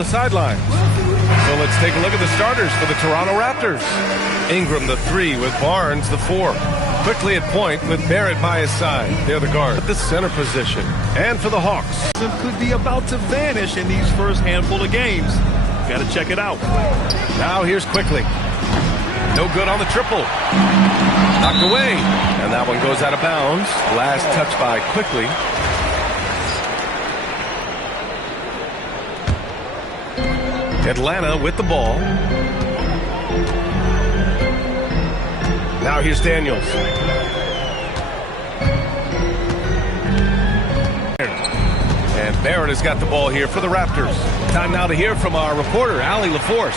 The sideline. So let's take a look at the starters for the Toronto Raptors. Ingram, the 3, with Barnes, the 4. Quickly at point with Barrett by his side. They're the guard at the center position. And for the Hawks. Could be about to vanish in these first handful of games. Got to check it out. Now here's Quickly. No good on the triple. Knocked away. And that one goes out of bounds. Last touch by Quickly. Atlanta with the ball. Now here's Daniels. And Barrett has got the ball here for the Raptors. Time now to hear from our reporter, Allie LaForce.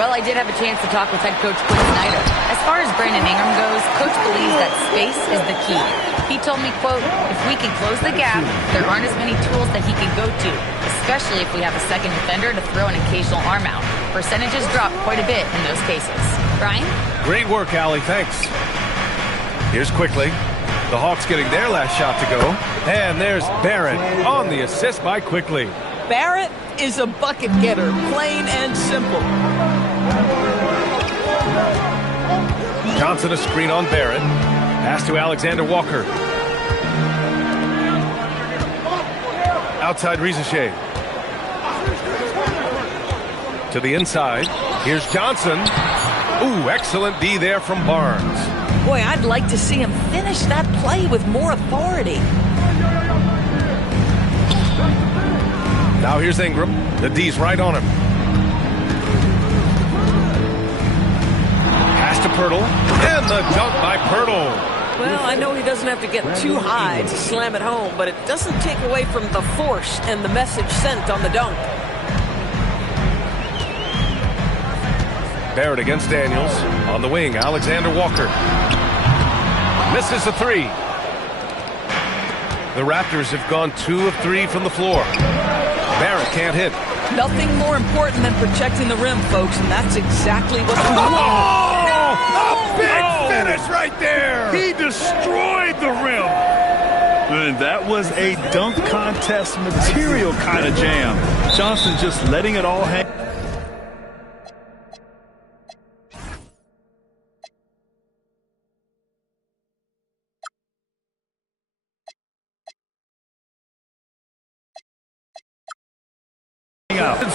Well, I did have a chance to talk with head coach Quinn Snyder. As far as Brandon Ingram goes, coach believes that space is the key. He told me, quote, if we can close the gap, there aren't as many tools that he can go to, especially if we have a second defender to throw an occasional arm out. Percentages drop quite a bit in those cases. Brian? Great work, Allie. Thanks. Here's Quickly. The Hawks getting their last shot to go. And there's Barrett on the assist by Quickly. Barrett is a bucket getter, plain and simple. Johnson a screen on Barrett. Pass to Alexander Walker. Outside Rizachet. To the inside. Here's Johnson. Ooh, excellent D there from Barnes. Boy, I'd like to see him finish that play with more authority. Now here's Ingram. The D's right on him. Pass to Pirtle. And the dunk by Pirtle. Well, I know he doesn't have to get too high to slam it home, but it doesn't take away from the force and the message sent on the dunk. Barrett against Daniels. On the wing, Alexander Walker. Misses the 3. The Raptors have gone 2 of 3 from the floor. Barrett can't hit. Nothing more important than protecting the rim, folks, and that's exactly what we want. A big finish right there! He destroyed the rim. And that was a dunk contest material kind of jam. Johnson just letting it all hang.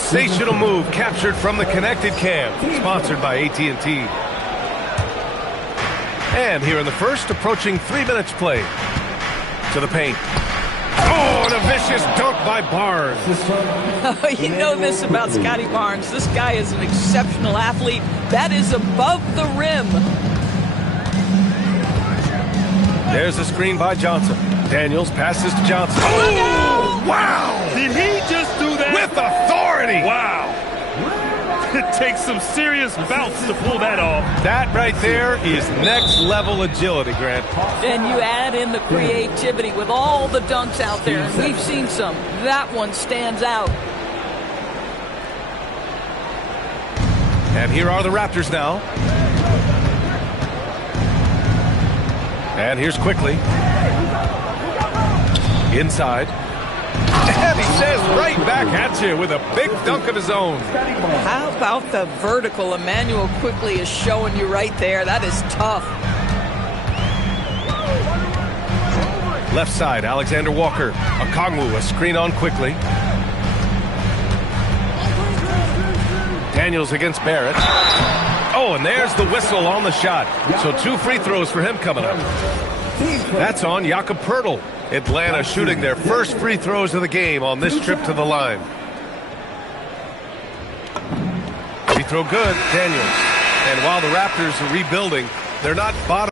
Sensational move captured from the connected cam, sponsored by AT&T. And here in the first, approaching 3 minutes play. To the paint. Oh, and a vicious dunk by Barnes. Oh, you know this about Scotty Barnes. This guy is an exceptional athlete. That is above the rim. There's a screen by Johnson. Daniels passes to Johnson. Oh, wow! Did he just do that? With authority! Wow. It takes some serious bounce to pull that off. That right there is next level agility, Grant. Then you add in the creativity with all the dunks out there, and we've seen some. That one stands out. And here are the Raptors now. And here's Quickly. Inside. And he says right back at you with a big dunk of his own. How about the vertical Emmanuel Quickly is showing you right there? That is tough. Left side, Alexander Walker. Okongwu, a screen on Quickly. Daniels against Barrett. Oh, and there's the whistle on the shot. So 2 free throws for him coming up. That's on Jakob Pirtle. Atlanta shooting their first free throws of the game on this trip to the line. Free throw good, Daniels. And while the Raptors are rebuilding, they're not bottom.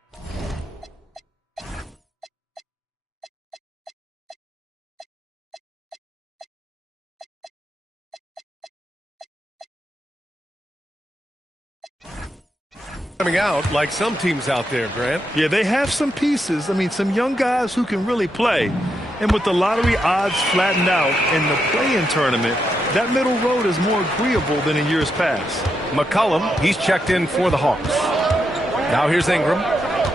Coming out like some teams out there, Grant. Yeah, they have some pieces. I mean, some young guys who can really play. And with the lottery odds flattened out in the play-in tournament, that middle road is more agreeable than in years past. McCollum, he's checked in for the Hawks. Now here's Ingram.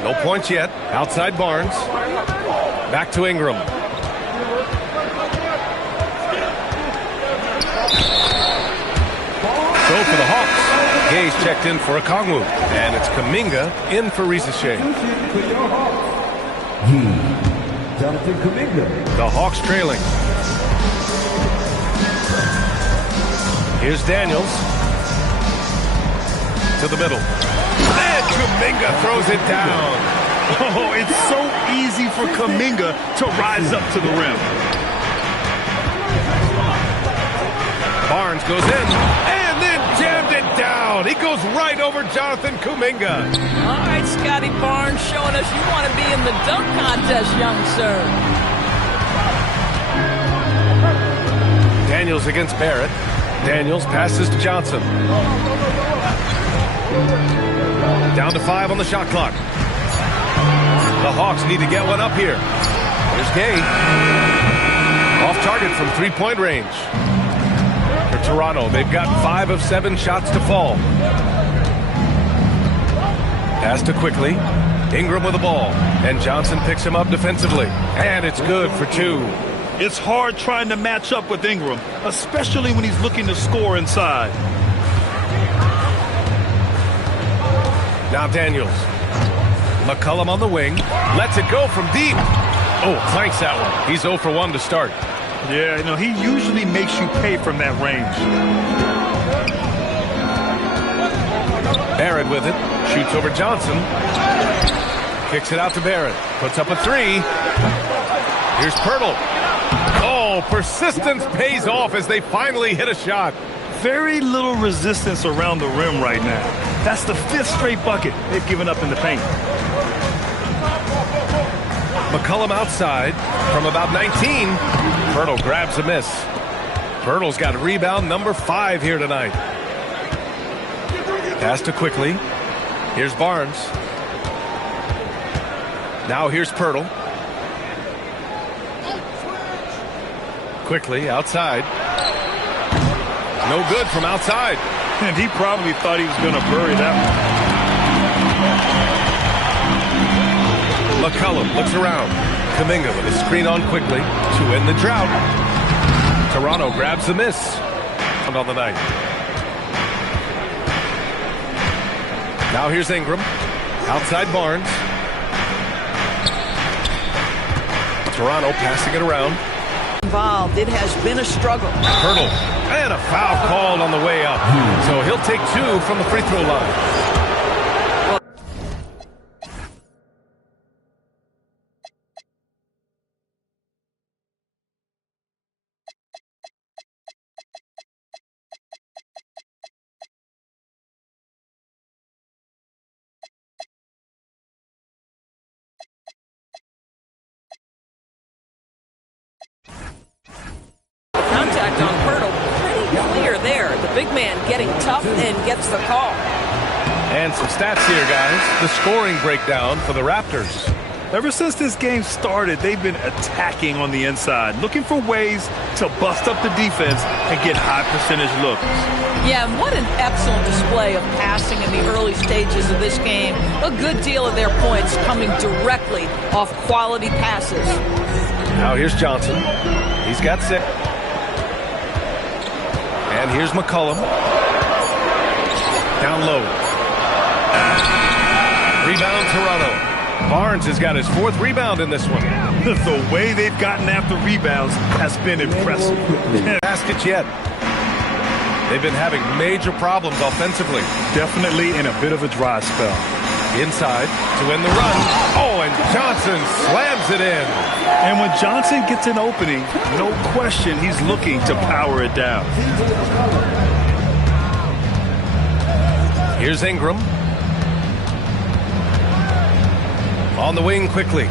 No points yet. Outside Barnes. Back to Ingram. go for the Hawks. Gay's checked in for a Kongwu. And it's Kuminga in for Risache. The Hawks trailing. Here's Daniels. To the middle. And Kuminga throws it down. Oh, it's so easy for Kuminga to rise up to the rim. Barnes goes in and then jammed it down. He goes right over Jonathan Kuminga. All right, Scotty Barnes showing us you want to be in the dunk contest, young sir. Daniels against Barrett. Daniels passes to Johnson. Down to 5 on the shot clock. The Hawks need to get one up here. There's Gay. Off target from three-point range. For Toronto, they've got 5 of 7 shots to fall. Pass to Quickly. Ingram with the ball. And Johnson picks him up defensively. And it's good for 2. It's hard trying to match up with Ingram, especially when he's looking to score inside. Now Daniels. McCollum on the wing. Lets it go from deep. Oh, clanks that one. He's 0 for 1 to start. Yeah, you know, he usually makes you pay from that range. Barrett with it. Shoots over Johnson. Kicks it out to Barrett. Puts up a 3. Here's Pirtle. Oh, persistence pays off as they finally hit a shot. Very little resistance around the rim right now. That's the 5th straight bucket they've given up in the paint. McCollum outside from about 19. Pirtle grabs a miss. Pirtle's got rebound number 5 here tonight. Pass to Quickly. Here's Barnes. Now here's Pirtle. Quickly outside. No good from outside. And he probably thought he was going to bury that one. McCollum looks around. Kuminga with a screen on Quickly to end the drought. Toronto grabs the miss on the night. Now here's Ingram. Outside Barnes. Toronto passing it around. Involved. It has been a struggle. Pirtle. And a foul called on the way up. So he'll take 2 from the free throw line. Contact on Pirtle. Pretty clear there. The big man getting tough and gets the call. And some stats here, guys. The scoring breakdown for the Raptors. Ever since this game started, they've been attacking on the inside, looking for ways to bust up the defense and get high percentage looks. Yeah, and what an excellent display of passing in the early stages of this game. A good deal of their points coming directly off quality passes. Now here's Johnson. He's got 6. And here's McCollum. Down low. Rebound Toronto. Barnes has got his 4th rebound in this one. The way they've gotten after rebounds has been impressive. Baskets yet. They've been having major problems offensively. Definitely in a bit of a dry spell. Inside to end the run. Oh, and Johnson slams it in. And when Johnson gets an opening, no question he's looking to power it down. Here's Ingram. On the wing quickly.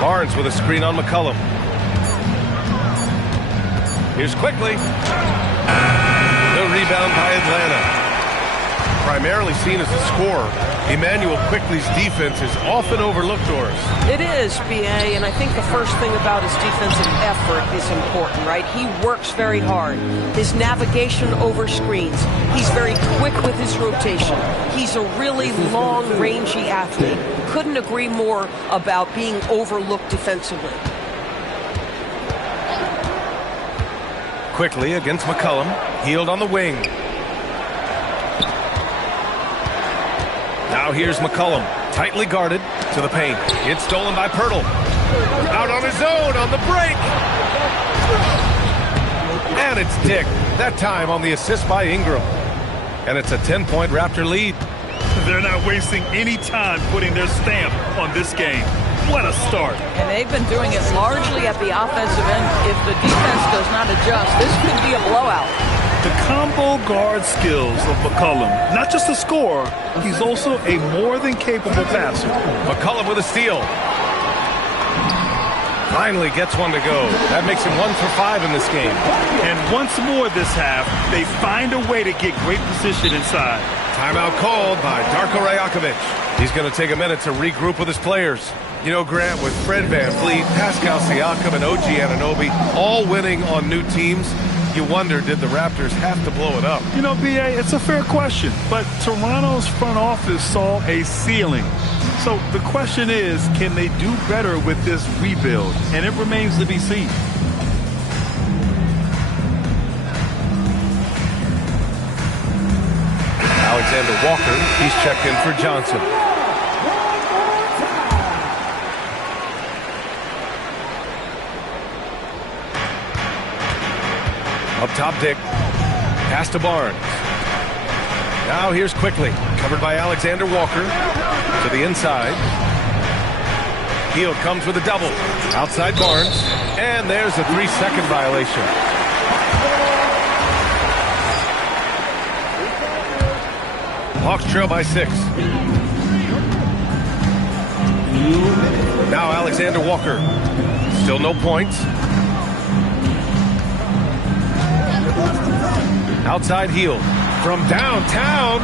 Barnes with a screen on McCollum. Here's Quickly. The rebound by Atlanta. Primarily seen as a scorer, Emmanuel Quickly's defense is often overlooked, Doris. It is, B.A., and I think the first thing about his defensive effort is important, right? He works very hard. His navigation over screens. He's very quick with his rotation. He's a really long, rangy athlete. Couldn't agree more about being overlooked defensively. quickly against McCollum. Healed on the wing. Now here's McCollum. Tightly guarded to the paint. It's stolen by Pirtle. Out on his own on the break. And it's Dick. That time on the assist by Ingram. And it's a 10-point Raptor lead. They're not wasting any time putting their stamp on this game. What a start. And they've been doing it largely at the offensive end. If the defense does not adjust, this could be a blowout. The combo guard skills of McCollum, not just a scorer, he's also a more than capable passer. McCollum with a steal. Finally gets one to go. That makes him 1 for 5 in this game. And once more this half, they find a way to get great position inside. Timeout called by Darko Rajakovic. He's going to take a minute to regroup with his players. You know, Grant, with Fred VanVleet, Pascal Siakam, and OG Anunoby all winning on new teams, you wonder, did the Raptors have to blow it up? You know, B.A., it's a fair question, but Toronto's front office saw a ceiling. So the question is, can they do better with this rebuild? And it remains to be seen. Alexander Walker, he's checked in for Johnson. Up top, Dick. Pass to Barnes. Now here's quickly. Covered by Alexander Walker. To the inside. Hield comes with a double. Outside Barnes. And there's a 3-second violation. Hawks trail by 6. Now Alexander Walker. Still no points. Outside Hield from downtown.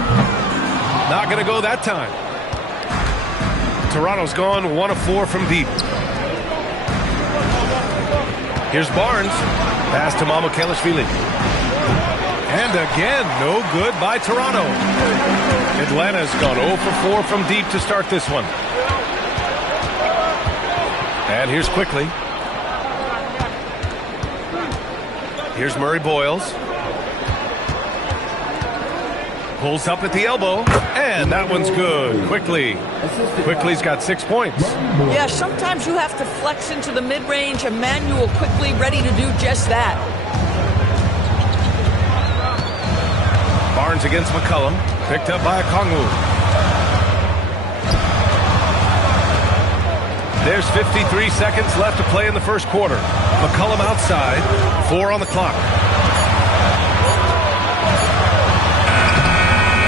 Not going to go that time. Toronto's gone 1 of 4 from deep. Here's Barnes. Pass to Mamukelashvili. And again, no good by Toronto. Atlanta's gone 0 for 4 from deep to start this one. And here's quickly. Here's Murray Boyles. Pulls up at the elbow, and that one's good. Quickly's got 6 points. Yeah, sometimes you have to flex into the mid-range. Emmanuel Quickly ready to do just that. Barnes against McCollum, picked up by Okongwu. There's 53 seconds left to play in the first quarter. McCollum outside, 4 on the clock.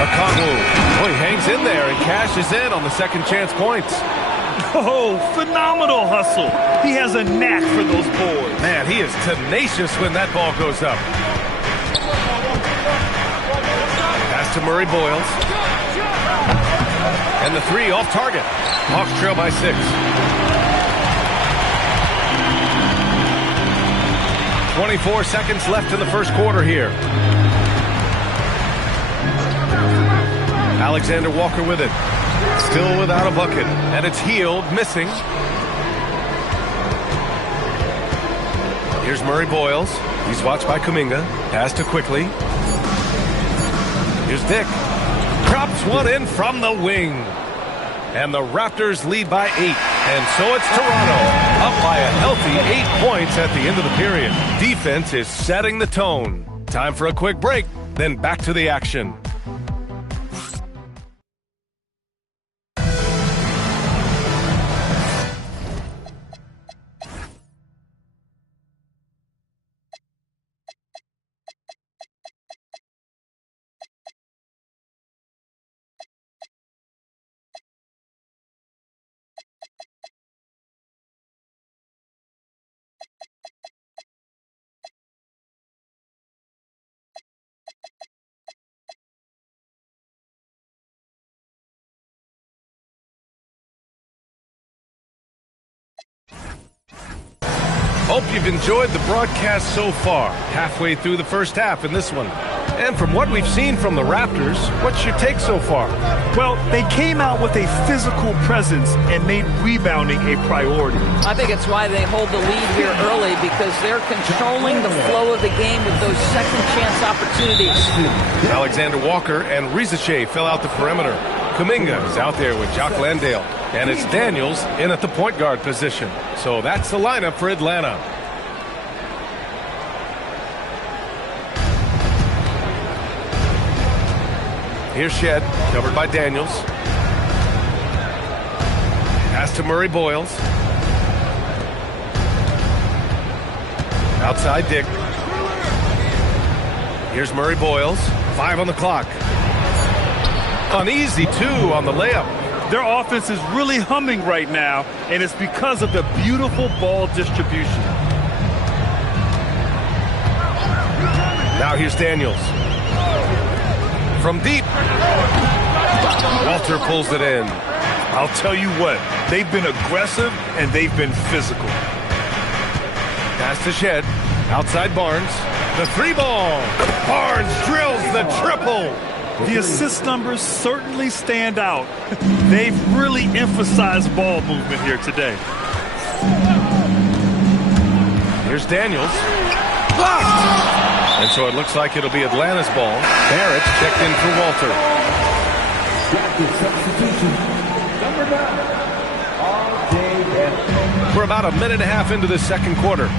Okongwu, he hangs in there and cashes in on the second chance points. Oh, phenomenal hustle. He has a knack for those boards. Man, he is tenacious when that ball goes up. Pass to Murray Boyles. And the 3 off target. Hawks trail by 6. 24 seconds left in the first quarter here. Alexander Walker with it. Still without a bucket. And it's Hield missing. Here's Murray Boyles. He's watched by Kuminga. Pass to Quickly. Here's Dick. Drops one in from the wing. And the Raptors lead by 8. And so it's Toronto up by a healthy 8 points at the end of the period. Defense is setting the tone. Time for a quick break, then back to the action. Hope you've enjoyed the broadcast so far. Halfway through the first half in this one. And from what we've seen from the Raptors, what's your take so far? Well, they came out with a physical presence and made rebounding a priority. I think it's why they hold the lead here early, because they're controlling the flow of the game with those second chance opportunities. Alexander Walker and Rizache fill out the perimeter. Kuminga is out there with Jock Landale. And it's Daniels in at the point guard position. So that's the lineup for Atlanta. Here's Shed, covered by Daniels. Pass to Murray Boyles. Outside Dick. Here's Murray Boyles. 5 on the clock. Uneasy, 2 on the layup. Their offense is really humming right now, and it's because of the beautiful ball distribution. Now here's Daniels. From deep. Walter pulls it in. I'll tell you what, they've been aggressive and they've been physical. Pass to Shed. Outside Barnes. The 3-ball. Barnes drills the triple. The assist numbers certainly stand out. They've really emphasized ball movement here today. Here's Daniels. Blocked! And so it looks like it'll be Atlanta's ball. Barrett's checked in for Walter. We're about a minute and a half into the second quarter.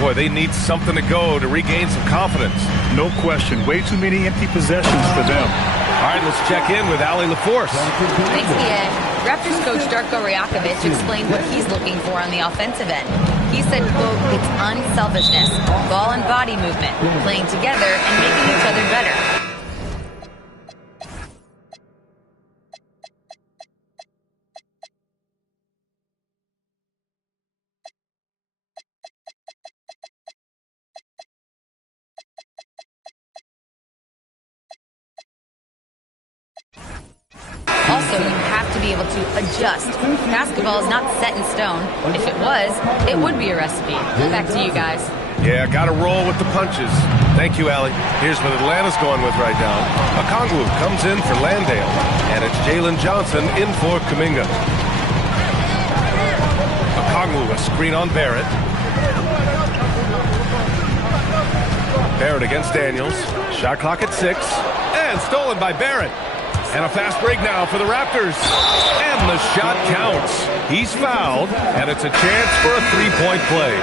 Boy, they need something to go to regain some confidence. No question. Way too many empty possessions for them. All right, let's check in with Allie LaForce. Thanks, Ed. Raptors coach Darko Rajakovic explained what he's looking for on the offensive end. He said, quote, it's unselfishness, ball and body movement, playing together and making each other better. Also, you have to be able to adjust. Basketball is not set in stone. If it was, it would be a recipe. Back to you guys. Yeah, got to roll with the punches. Thank you, Allie. Here's what Atlanta's going with right now. Okongwu comes in for Landale, and it's Jalen Johnson in for Kuminga. Okongwu, a screen on Barrett. Barrett against Daniels. Shot clock at 6, and stolen by Barrett. And a fast break now for the Raptors. And the shot counts. He's fouled, and it's a chance for a three-point play.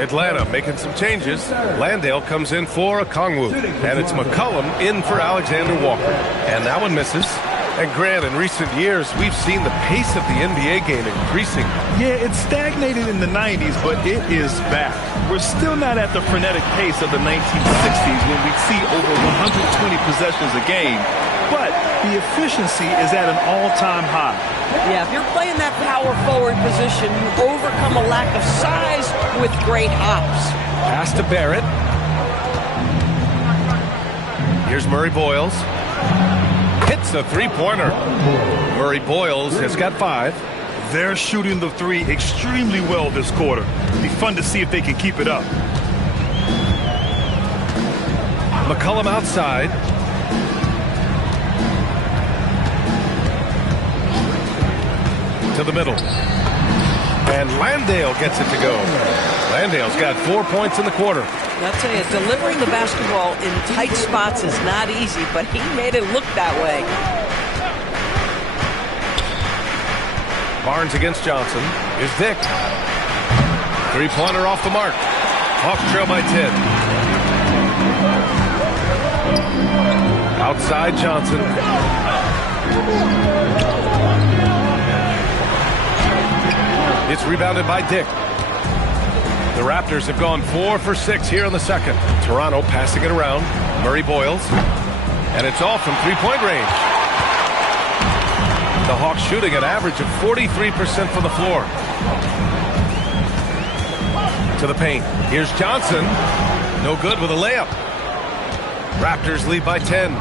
Atlanta making some changes. Landale comes in for Okongwu, and it's McCollum in for Alexander Walker. And that one misses. And Grant, in recent years, we've seen the pace of the NBA game increasing. Yeah, it stagnated in the 90s, but it is back. We're still not at the frenetic pace of the 1960s when we'd see over 120 possessions a game. But the efficiency is at an all-time high. Yeah, if you're playing that power forward position, you overcome a lack of size with great hops. Pass to Barrett. Here's Murray Boyles. Hits a three-pointer. Murray Boyles has got 5. They're shooting the 3 extremely well this quarter. It'll be fun to see if they can keep it up. McCollum outside. To the middle. And Landale gets it to go. Landale's got 4 points in the quarter. I'll tell you, delivering the basketball in tight spots is not easy, but he made it look that way. Barnes against Johnson. Here's Dick. Three-pointer off the mark. Hawks trail by 10. Outside Johnson. It's rebounded by Dick. The Raptors have gone 4 for 6 here in the second. Toronto passing it around. Murray Boyles. And it's off from three-point range. The Hawks shooting an average of 43% from the floor. To the paint. Here's Johnson. No good with a layup. Raptors lead by 10.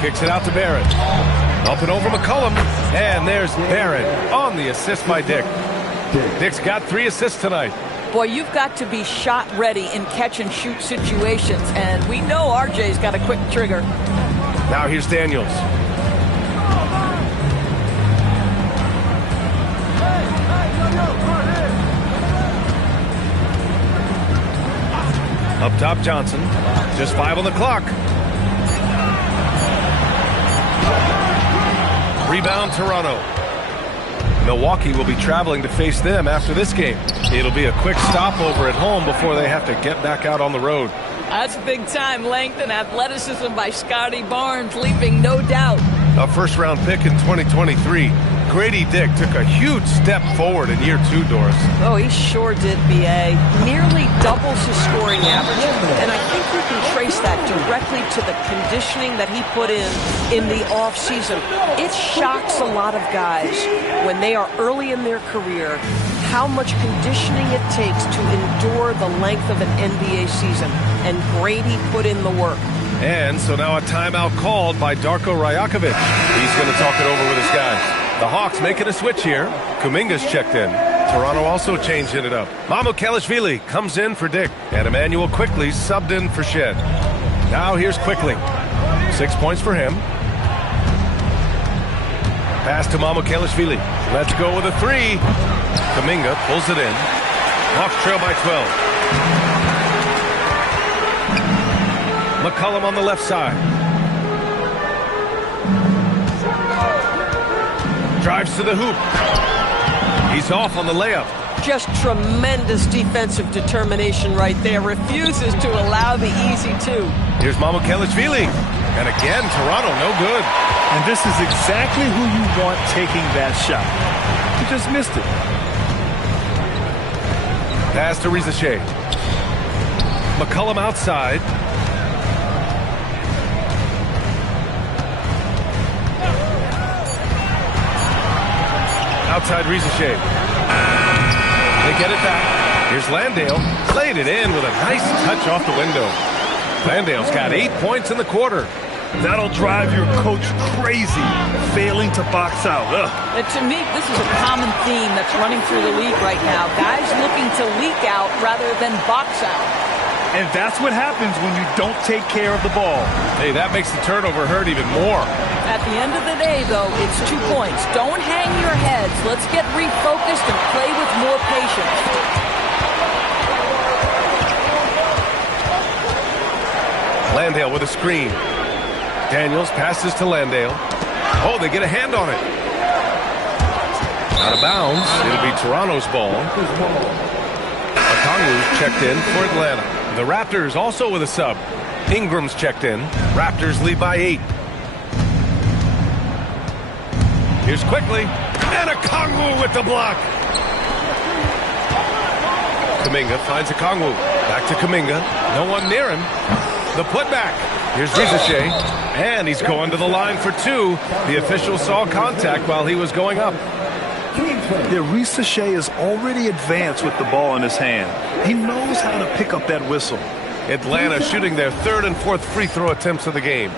Kicks it out to Barrett. Up and over McCollum. And there's Barrett on the assist by Dick. Dick's got 3 assists tonight. Boy, you've got to be shot ready in catch-and-shoot situations, and we know RJ's got a quick trigger. Now here's Daniels. Up top, Johnson. Just 5 on the clock. Rebound, Toronto. Milwaukee will be traveling to face them after this game. It'll be a quick stopover at home before they have to get back out on the road. That's big time length and athleticism by Scotty Barnes, leaping no doubt. A first-round pick in 2023. Grady Dick took a huge step forward in year 2, Doris. Oh, he sure did, B.A. Nearly doubles his scoring average, and I think you can trace that directly to the conditioning that he put in the offseason. It shocks a lot of guys when they are early in their career how much conditioning it takes to endure the length of an NBA season, and Grady put in the work. And so now a timeout called by Darko Rajakovic. He's going to talk it over with his guys. The Hawks making a switch here. Kuminga's checked in. Toronto also changing it up. Mamukelashvili comes in for Dick. And Emmanuel Quickly subbed in for Shed. Now here's Quickly. 6 points for him. Pass to Mamukelashvili. Let's go with a 3. Kuminga pulls it in. Hawks trail by 12. McCollum on the left side. Drives to the hoop. He's off on the layup. Just tremendous defensive determination right there. Refuses to allow the easy 2. Here's Mamukelashvili. And again, Toronto, no good. And this is exactly who you want taking that shot. He just missed it. Pass to Rizachet. McCollum outside. Outside Rizachet. They get it back. Here's Landale. Played it in with a nice touch off the window. Landale's got 8 points in the quarter. That'll drive your coach crazy, failing to box out. And to me, this is a common theme that's running through the league right now. Guys looking to leak out rather than box out. And that's what happens when you don't take care of the ball. Hey, that makes the turnover hurt even more. At the end of the day, though, it's 2 points. Don't hang your heads. Let's get refocused and play with more patience. Landale with a screen. Daniels passes to Landale. Oh, they get a hand on it. Out of bounds. It'll be Toronto's ball. Okongwu's checked in for Atlanta. The Raptors also with a sub. Ingram's checked in. Raptors lead by 8. Here's Quickly. And Okongwu with the block. Kuminga finds Okongwu. Back to Kuminga. No one near him. The putback. Here's Rizachet. And he's going to the line for 2. The official saw contact while he was going up. Yeah, Rizachet is already advanced with the ball in his hand. He knows how to pick up that whistle. Atlanta shooting their 3rd and 4th free throw attempts of the game.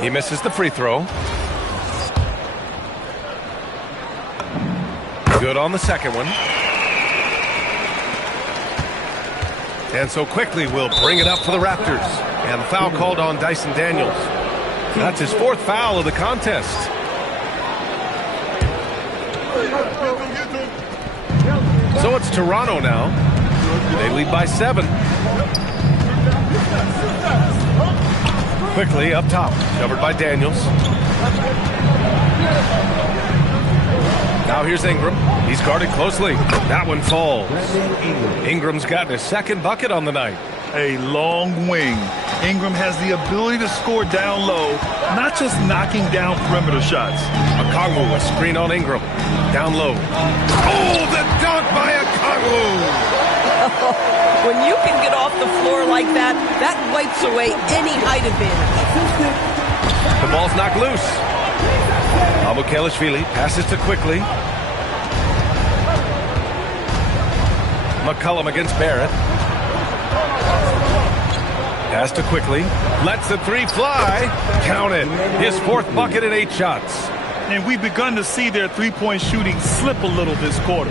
He misses the free throw. Good on the second one. And so Quickly will bring it up for the Raptors. And the foul called on Dyson Daniels. That's his 4th foul of the contest. So it's Toronto now. They lead by 7. Quickly up top. Covered by Daniels. Now here's Ingram. He's guarded closely. That one falls. Ingram's gotten his 2nd bucket on the night. A long wing. Ingram has the ability to score down low, not just knocking down perimeter shots. Okongwu, a screen on Ingram. Down low. Oh, the dunk by Okongwu! When you can get off the floor like that, that wipes away any height advantage. The ball's knocked loose. Mamukelashvili passes to Quickly. McCollum against Barrett. Pass to Quickly. Lets the 3 fly. Count it. His 4th bucket in 8 shots. And we've begun to see their three-point shooting slip a little this quarter.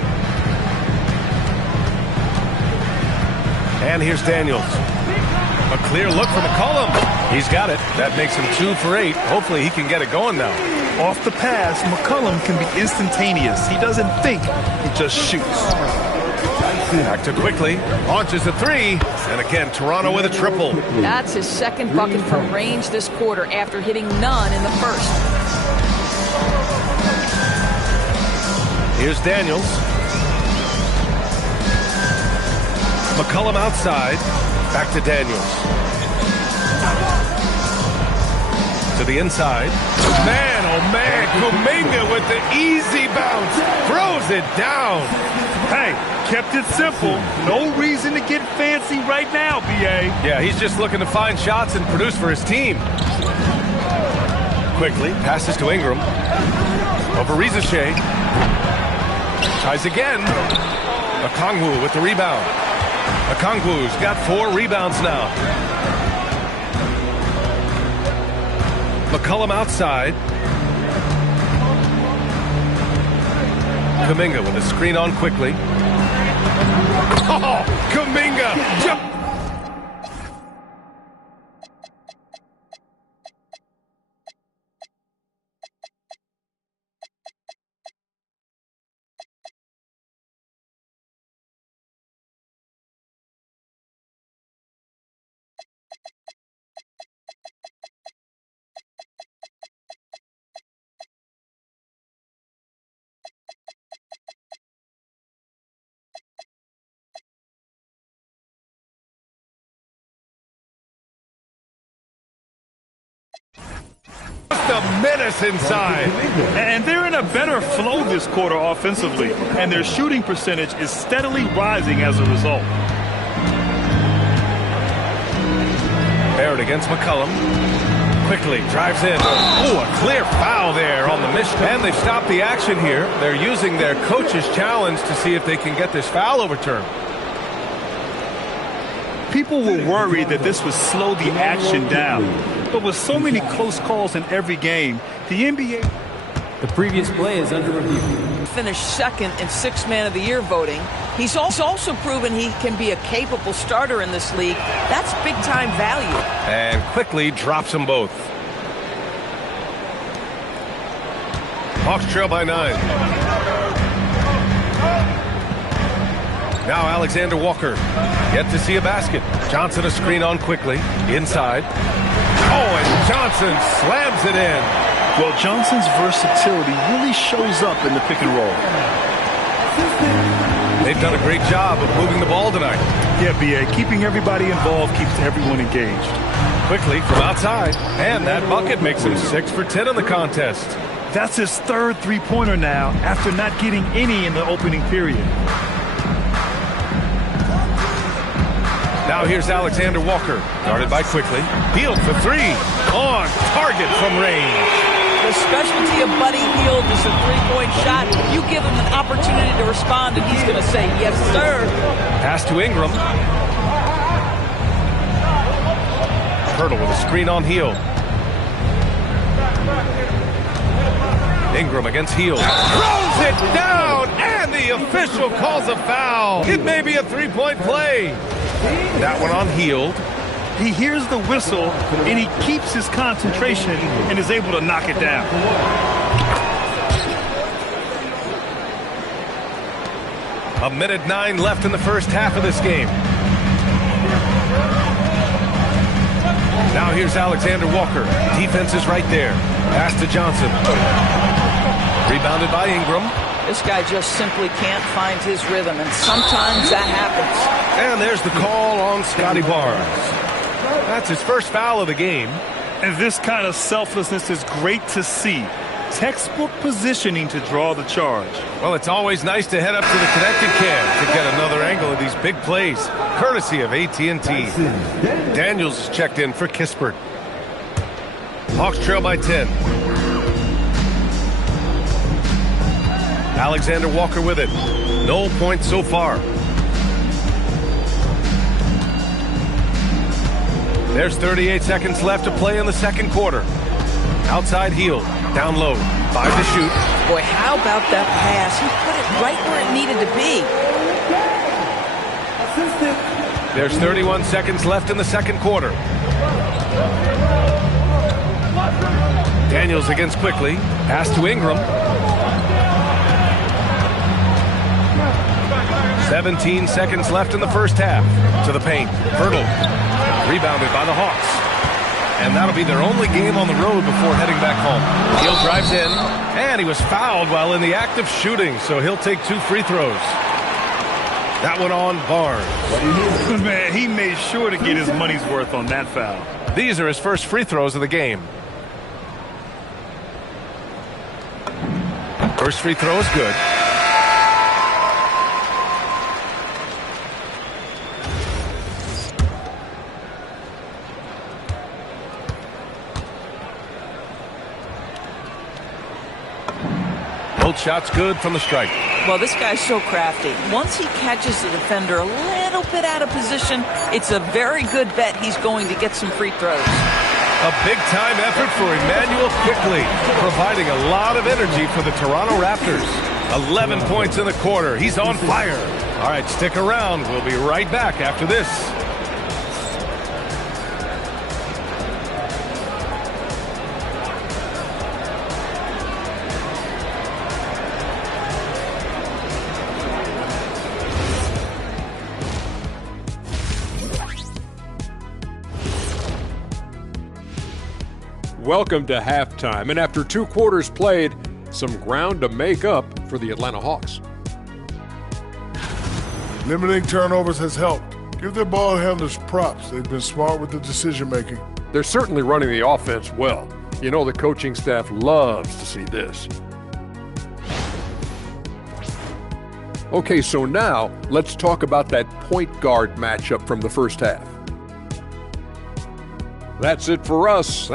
And here's Daniels. A clear look for McCollum. He's got it. That makes him 2 for 8. Hopefully he can get it going now. Off the pass, McCollum can be instantaneous. He doesn't think, he just shoots. Back to quickly. Launches a 3. And again, Toronto with a triple. That's his second bucket from range this quarter after hitting none in the first. Here's Daniels. McCollum outside. Back to Daniels. To the inside. Man, oh man, Kuminga with the easy bounce. Throws it down. Hey, kept it simple. No reason to get fancy right now, B.A. Yeah, he's just looking to find shots and produce for his team. Quickly, passes to Ingram. Over Rizashea. Tries again. Okongwu with the rebound. Okongwu's got 4 rebounds now. McCollum outside. Kuminga with a screen on quickly. Oh, Kuminga! Jump! The menace inside. And they're in a better flow this quarter offensively, and their shooting percentage is steadily rising as a result. Barrett against McCollum. Quickly drives in. Oh, a clear foul there on the miss. And they've stopped the action here. They're using their coach's challenge to see if they can get this foul overturned. People were worried that this would slow the action down. But with so many close calls in every game, the NBA... The previous play is under review. Finished second in Sixth Man of the Year voting. He's also proven he can be a capable starter in this league. That's big-time value. And quickly drops them both. Hawks trail by 9. Now Alexander Walker. Yet to see a basket. Johnson a screen on quickly. Inside. Oh, and Johnson slams it in. Well, Johnson's versatility really shows up in the pick and roll. They've done a great job of moving the ball tonight. Yeah, B.A., keeping everybody involved keeps everyone engaged. Quickly from outside. And that bucket makes him 6 for 10 in the contest. That's his third three-pointer now after not getting any in the opening period. Now here's Alexander Walker, guarded by Quickly. Hield for 3, on target from range. The specialty of Buddy Hield is a three-point shot. You give him an opportunity to respond, and he's going to say, yes, sir. Pass to Ingram. Hurdle with a screen on Hield. Ingram against Hield. Throws it down, and the official calls a foul. It may be a three-point play. That one on Hield. He hears the whistle, and he keeps his concentration and is able to knock it down. A minute 9 left in the first half of this game. Now here's Alexander Walker. Defense is right there. Pass to Johnson. Rebounded by Ingram. This guy just simply can't find his rhythm, and sometimes that happens. And there's the call on Scotty Barnes. That's his first foul of the game. And this kind of selflessness is great to see. Textbook positioning to draw the charge. Well, it's always nice to head up to the connected cam to get another angle of these big plays, courtesy of AT&T. Daniels is checked in for Kispert. Hawks trail by 10. Alexander Walker with it. No points so far. There's 38 seconds left to play in the second quarter. Outside Hield. Down low. 5 to shoot. Boy, how about that pass? He put it right where it needed to be. There's 31 seconds left in the second quarter. Daniels against Quickly. Pass to Ingram. 17 seconds left in the first half. To the paint. Hurdle. Rebounded by the Hawks. And that'll be their only game on the road before heading back home. Hill drives in, and he was fouled while in the act of shooting, so he'll take 2 free throws. That one on Barnes. Man, he made sure to get his money's worth on that foul. These are his first free throws of the game. First free throw is good. Both shots good from the stripe. Well, this guy's so crafty. Once he catches the defender a little bit out of position, it's a very good bet he's going to get some free throws. A big-time effort for Emmanuel Quickly, providing a lot of energy for the Toronto Raptors. 11 points in the quarter. He's on fire. All right, stick around. We'll be right back after this. Welcome to halftime, and after 2 quarters played, some ground to make up for the Atlanta Hawks. Limiting turnovers has helped. Give their ball handlers props. They've been smart with the decision-making. They're certainly running the offense well. You know the coaching staff loves to see this. Okay, so now let's talk about that point guard matchup from the first half. That's it for us.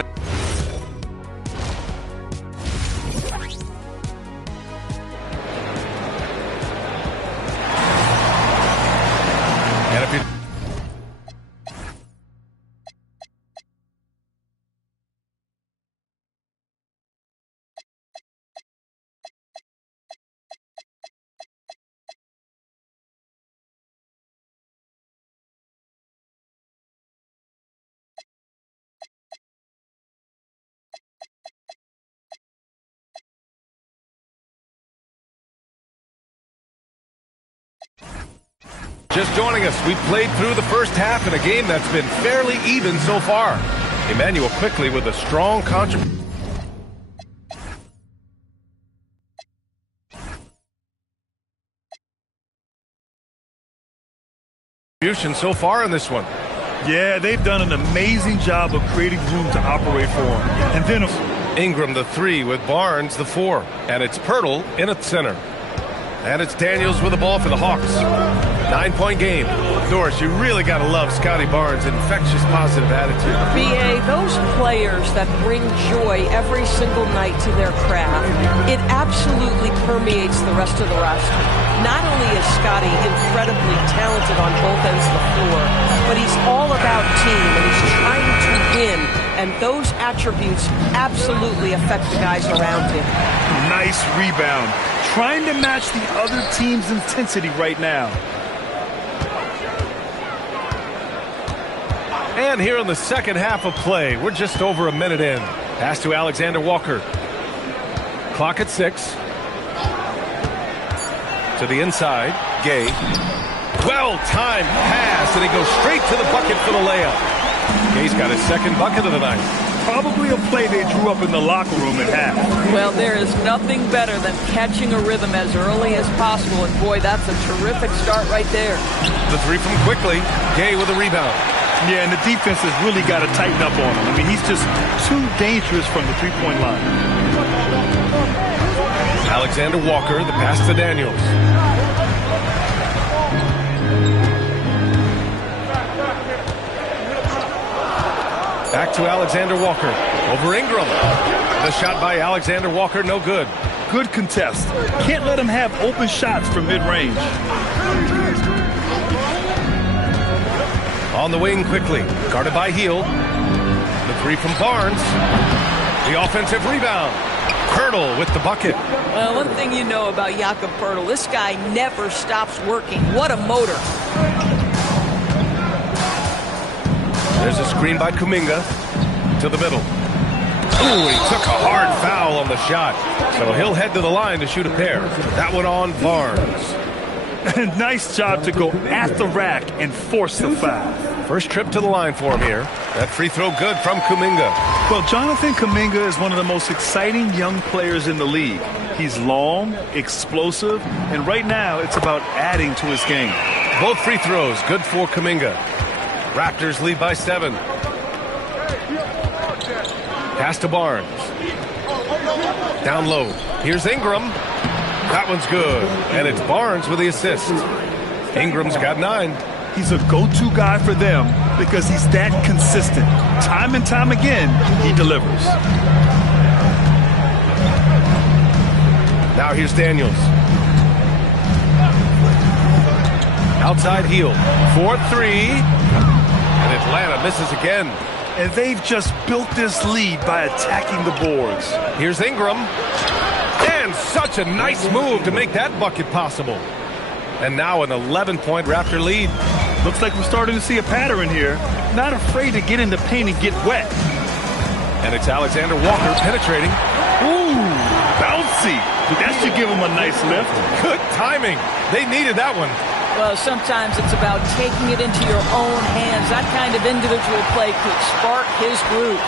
Just joining us, we played through the first half in a game that's been fairly even so far. Emmanuel Quickly with a strong contribution so far in this one. Yeah, they've done an amazing job of creating room to operate for him. And then Ingram the 3 with Barnes the 4. And it's Pirtle in at center. And it's Daniels with the ball for the Hawks. 9-point game. Doris, you really got to love Scotty Barnes' infectious positive attitude. B.A., those players that bring joy every single night to their craft, it absolutely permeates the rest of the roster. Not only is Scotty incredibly talented on both ends of the floor, but he's all about team, and he's trying to win, and those attributes absolutely affect the guys around him. nice rebound. Trying to match the other team's intensity right now. And here in the second half of play, we're just over a minute in. Pass to Alexander Walker. Clock at 6. To the inside, Gay. Well-timed pass, and he goes straight to the bucket for the layup. Gay's got his second bucket of the night. Probably a play they drew up in the locker room at half. Well, there is nothing better than catching a rhythm as early as possible, and boy, that's a terrific start right there. The three from Quickly. Gay with a rebound. Yeah, and the defense has really got to tighten up on him. I mean, he's just too dangerous from the three-point line. Alexander Walker, the pass to Daniels. Back to Alexander Walker. Over Ingram. The shot by Alexander Walker, no good. Good contest. Can't let him have open shots from mid-range. On the wing Quickly. Guarded by Heel. The three from Barnes. The offensive rebound. Hurdle with the bucket. Well, one thing you know about Jakob Poeltl, this guy never stops working. What a motor. There's a screen by Kuminga to the middle. Ooh, he took a hard foul on the shot. So he'll head to the line to shoot a pair. That one on Barnes. Nice job to go at the rack and force the foul. First trip to the line for him here. That free throw good from Kuminga. Well, Jonathan Kuminga is one of the most exciting young players in the league. He's long, explosive, and right now it's about adding to his game. Both free throws good for Kuminga. Raptors lead by 7. Pass to Barnes. Down low. Here's Ingram. That one's good. And it's Barnes with the assist. Ingram's got 9. He's a go-to guy for them because he's that consistent. Time and time again, he delivers. Now here's Daniels. Outside heel. 4-3. And Atlanta misses again. And they've just built this lead by attacking the boards. Here's Ingram. And such a nice move to make that bucket possible. And now an 11-point Raptor lead. Looks like we're starting to see a pattern here. Not afraid to get in the paint and get wet. And it's Alexander Walker penetrating. Ooh, bouncy. That should give him a nice lift. Good timing. They needed that one. Well, sometimes it's about taking it into your own hands. That kind of individual play could spark his groove.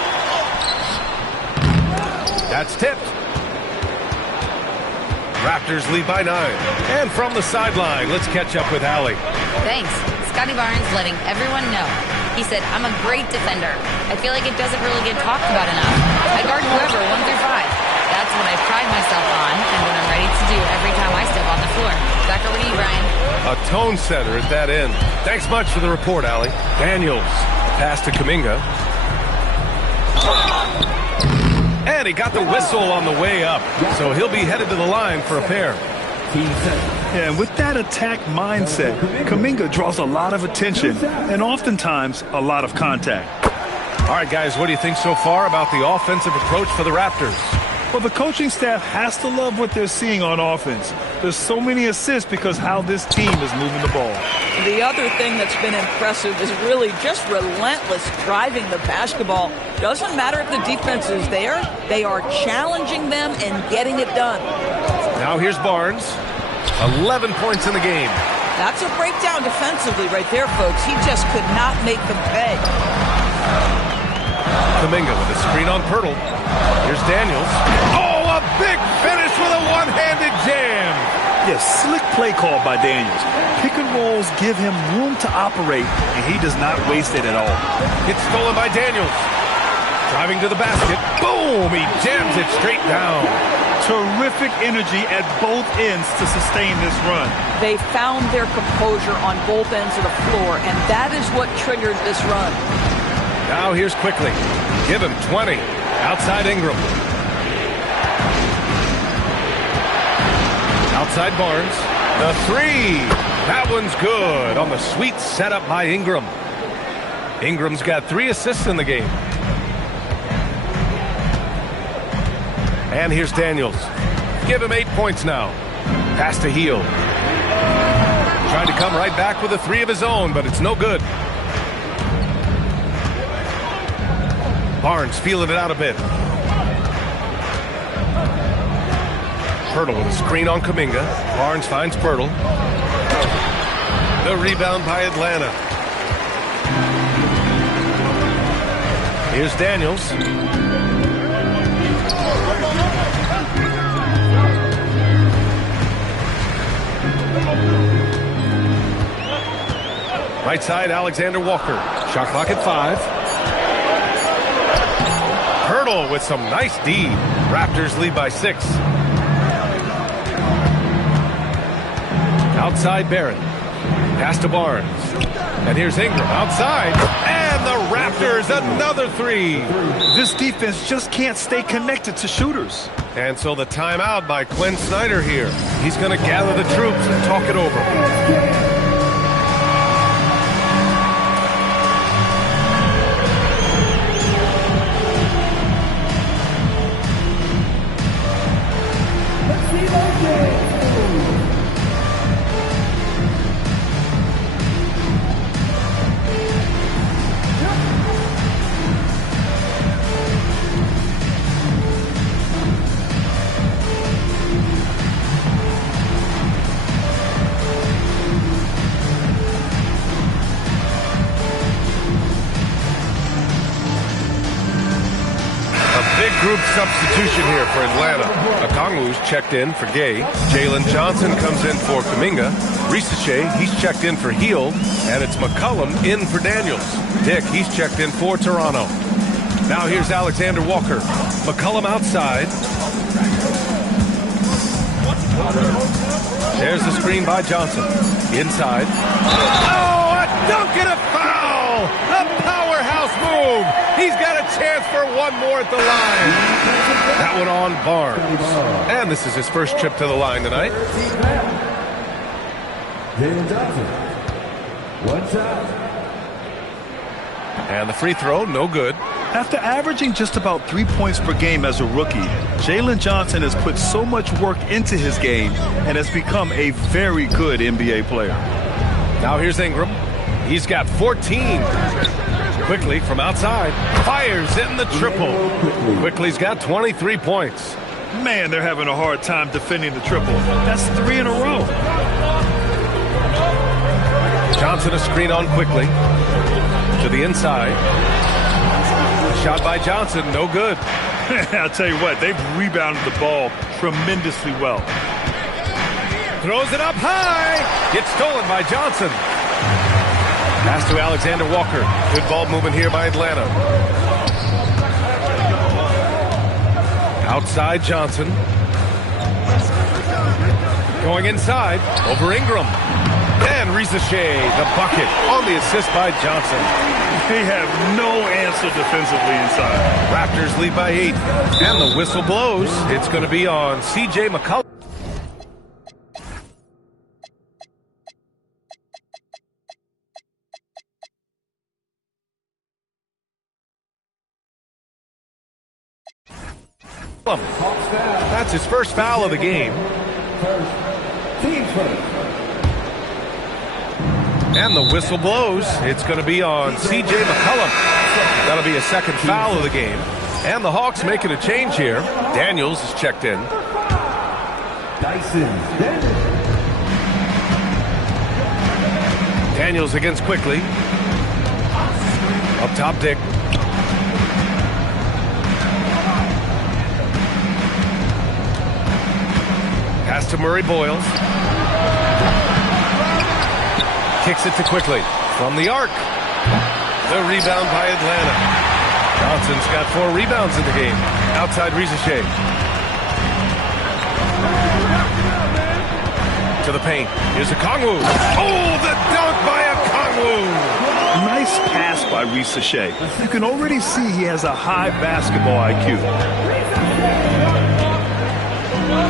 That's tipped. Raptors lead by 9. And from the sideline, let's catch up with Allie. Thanks. Scotty Barnes letting everyone know. He said, I'm a great defender. I feel like it doesn't really get talked about enough. I guard whoever, 1 through 5. That's what I pride myself on and what I'm ready to do every time I step on the floor. Back over to you, Brian. A tone setter at that end. Thanks much for the report, Allie. Daniels. Pass to Kuminga. And he got the whistle on the way up. So he'll be headed to the line for a pair. Yeah, and with that attack mindset, Kuminga draws a lot of attention and oftentimes a lot of contact. All right, guys, what do you think so far about the offensive approach for the Raptors? Well, the coaching staff has to love what they're seeing on offense. There's so many assists because how this team is moving the ball. The other thing that's been impressive is really just relentless driving the basketball. Doesn't matter if the defense is there. They are challenging them and getting it done. Now here's Barnes. 11 points in the game. That's a breakdown defensively right there, folks. He just could not make them pay. Kuminga with a screen on Poeltl. Here's Daniels. Oh, a big finish with a one-handed jam. Yes, slick play call by Daniels. Pick and rolls give him room to operate, and he does not waste it at all. It's stolen by Daniels. Driving to the basket. Boom! He jams it straight down. Terrific energy at both ends to sustain this run. They found their composure on both ends of the floor, and that is what triggered this run. Now here's Quickly. Give him 20. Outside Ingram. Outside Barnes. The 3. That one's good on the sweet setup by Ingram. Ingram's got 3 assists in the game. And here's Daniels. Give him 8 points now. Pass to Heel. Trying to come right back with a 3 of his own, but it's no good. Barnes feeling it out a bit. Poeltl with a screen on Kuminga. Barnes finds Poeltl. The rebound by Atlanta. Here's Daniels. Right side, Alexander Walker. Shot clock at 5. Poeltl with some nice D. Raptors lead by 6. Outside Barrett. Pass to Barnes. And here's Ingram outside. And the Raptors another 3. This defense just can't stay connected to shooters. And so the timeout by Quinn Snyder here. He's going to gather the troops and talk it over. Group substitution here for Atlanta. Okongwu's checked in for Gay. Jalen Johnson comes in for Kuminga. Risache, he's checked in for Heel. And it's McCollum in for Daniels. Dick, he's checked in for Toronto. Now here's Alexander Walker. McCollum outside. There's the screen by Johnson. Inside. Oh, a dunk and a foul! A powerhouse move! He's got a chance for one more at the line. That one on Barnes. And this is his first trip to the line tonight. And the free throw, no good. After averaging just about 3 points per game as a rookie, Jalen Johnson has put so much work into his game and has become a very good NBA player. Now here's Ingram. He's got 14. Quickly from outside. Fires in the triple. Quickly's got 23 points. Man, they're having a hard time defending the triple. That's 3 in a row. Johnson a screen on Quickly. To the inside. Shot by Johnson, no good. I'll tell you what, they've rebounded the ball tremendously well. Throws it up high. Gets stolen by Johnson. Pass to Alexander Walker. Good ball movement here by Atlanta. Outside Johnson. Going inside. Over Ingram. And Risache, the bucket on the assist by Johnson. They have no answer defensively inside. Raptors lead by 8. And the whistle blows. It's going to be on C.J. McCollum. That's his first foul of the game. And the whistle blows. It's going to be on C.J. McCollum. That'll be a second foul of the game. And the Hawks making a change here. Daniels is checked in. Daniels against Quickly. Up top, Dick. Pass to Murray Boyles. Kicks it to Quickly. From the arc. The rebound by Atlanta. Johnson's got 4 rebounds in the game. Outside Risache. To the paint. Here's Okongwu. Oh, the dunk by Okongwu. Nice pass by Risache. You can already see he has a high basketball IQ.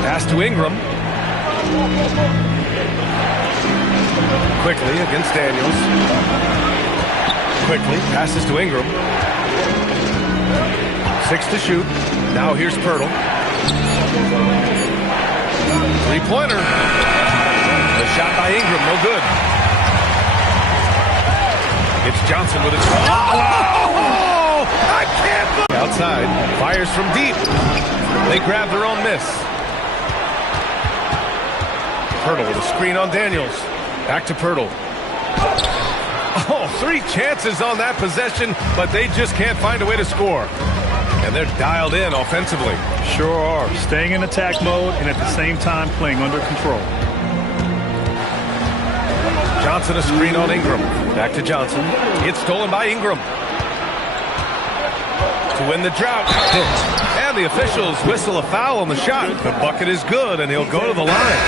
Pass to Ingram. Quickly against Daniels. Quickly passes to Ingram. 6 to shoot. Now here's Pirtle. 3-pointer. The shot by Ingram, no good. It's Johnson with a oh, I can't believe. Outside, fires from deep. They grab their own miss. Pirtle with a screen on Daniels. Back to Pirtle. Oh, 3 chances on that possession, but they just can't find a way to score. And they're dialed in offensively. Sure are. Staying in attack mode and at the same time playing under control. Johnson a screen on Ingram. Back to Johnson. It's stolen by Ingram. To win the drought. And the officials whistle a foul on the shot. The bucket is good, and he'll go to the line.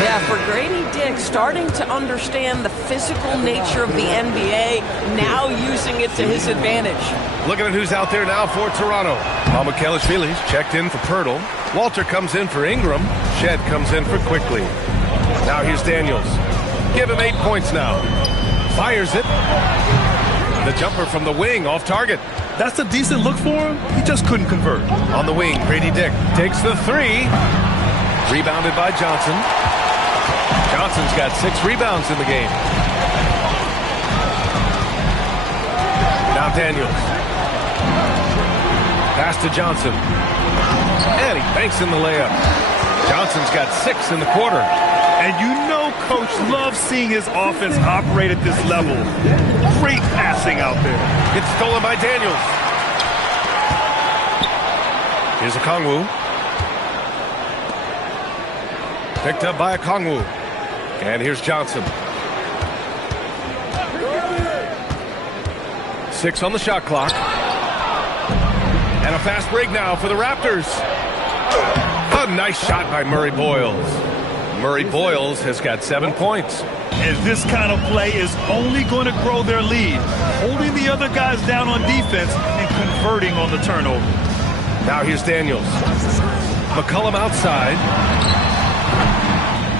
Yeah, for Grady Dick, starting to understand the physical nature of the NBA, now using it to his advantage. Looking at who's out there now for Toronto. Mamukelashvili's checked in for Pirtle. Walter comes in for Ingram. Shed comes in for Quickly. Now here's Daniels. Give him 8 points now. Fires it. The jumper from the wing off target. That's a decent look for him. He just couldn't convert. On the wing, Grady Dick takes the 3. Rebounded by Johnson. Johnson's got 6 rebounds in the game. Now Daniels. Pass to Johnson. And he banks in the layup. Johnson's got 6 in the quarter. And you know Coach loves seeing his offense operate at this level. Great passing out there. It's stolen by Daniels. Here's Okongwu. Picked up by Okongwu. And here's Johnson. 6 on the shot clock. And a fast break now for the Raptors. A nice shot by Murray Boyles. Murray Boyles has got 7 points. And this kind of play is only going to grow their lead, holding the other guys down on defense and converting on the turnover. Now here's Daniels. McCollum outside.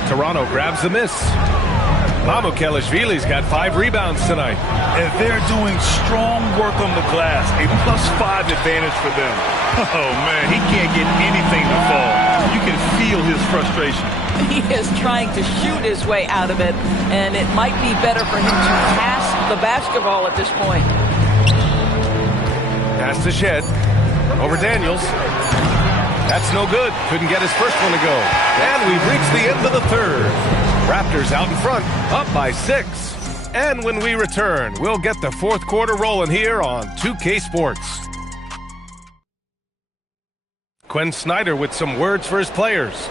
Toronto grabs the miss. Mamukelashvili's got 5 rebounds tonight. And they're doing strong work on the glass, a +5 advantage for them. Oh, man, he can't get anything to fall. You can feel his frustration. He is trying to shoot his way out of it, and it might be better for him to pass the basketball at this point. Pass to Shed. Over Daniels. That's no good. Couldn't get his first one to go. And we've reached the end of the third. Raptors out in front, up by 6. And when we return, we'll get the fourth quarter rolling here on 2K Sports. Quinn Snyder with some words for his players.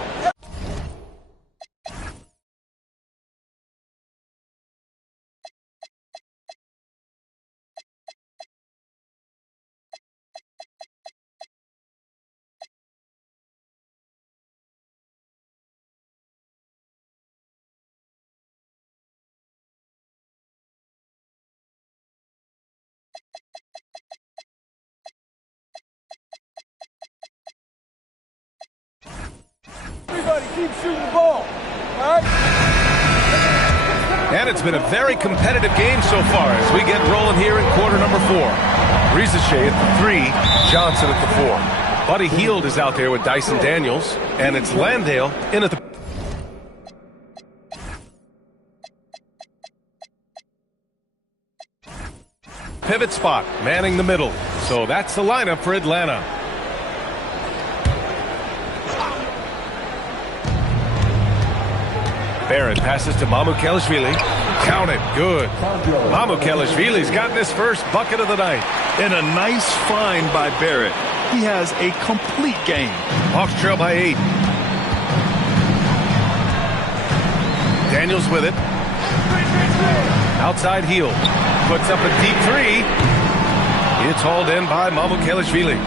Everybody keep shooting the ball, all right? And it's been a very competitive game so far as we get rolling here in quarter number 4. Rizachet at the 3, Johnson at the 4. Buddy Hield is out there with Dyson Daniels, and it's Landale in at the... pivot spot, manning the middle. So that's the lineup for Atlanta. Barrett passes to Mamukelashvili. Count it. Good. Mamukelashvili's gotten his first bucket of the night. And a nice find by Barrett. He has a complete game. Hawks trail by 8. Daniels with it. Outside Hield. Puts up a deep 3. It's hauled in by Mamukelashvili.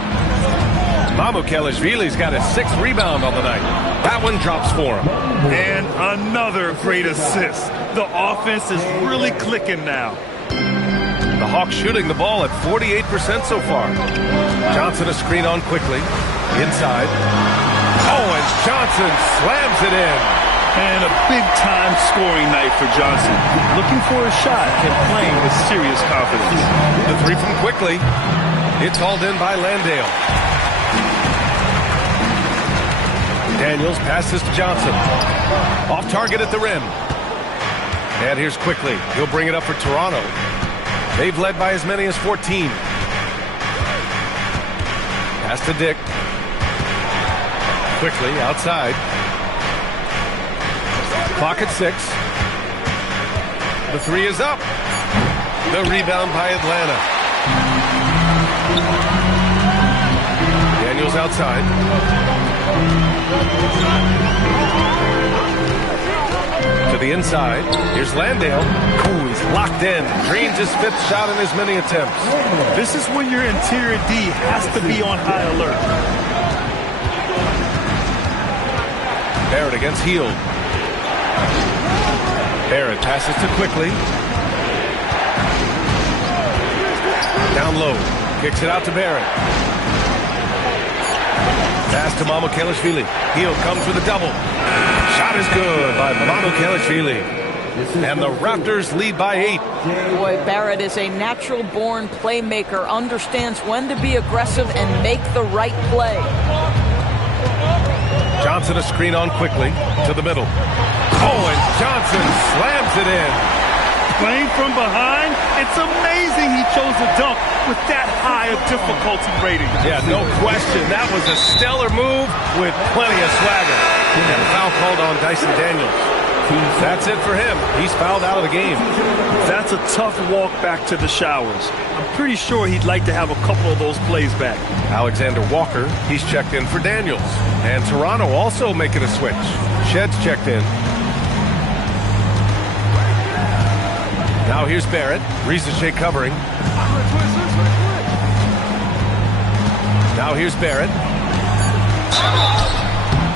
Mamukelashvili's got his 6th rebound on the night. That one drops for him. And another great assist. The offense is really clicking now. The Hawks shooting the ball at 48% so far. Johnson a screen on quickly. Inside. Oh, and Johnson slams it in. And a big-time scoring night for Johnson. Looking for a shot and playing with serious confidence. The 3 from quickly. It's hauled in by Landale. Daniels passes to Johnson. Off target at the rim. And here's quickly. He'll bring it up for Toronto. They've led by as many as 14. Pass to Dick. Quickly outside. Clock at 6. The 3 is up. The rebound by Atlanta. Daniels outside. To the inside. Here's Landale. Ooh, he's locked in. Drains his 5th shot in as many attempts. This is when your interior D has to be on high alert. Barrett against Hield. Barrett passes to quickly. Down low. Kicks it out to Barrett. Pass to Mamukelashvili. Hield comes with a double. Shot is good by Mamukelashvili. And the Raptors lead by 8. Boy, Barrett is a natural-born playmaker, understands when to be aggressive and make the right play. Johnson a screen on quickly to the middle. Oh, and Johnson slams it in. Playing from behind, it's amazing he chose a dunk with that high of difficulty rating. Yeah, no question. That was a stellar move with plenty of swagger. And a foul called on Dyson Daniels. That's it for him. He's fouled out of the game. That's a tough walk back to the showers. I'm pretty sure he'd like to have a couple of those plays back. Alexander Walker, he's checked in for Daniels. And Toronto also making a switch. Shedd's checked in. Now here's Barrett. Risache covering. Now here's Barrett.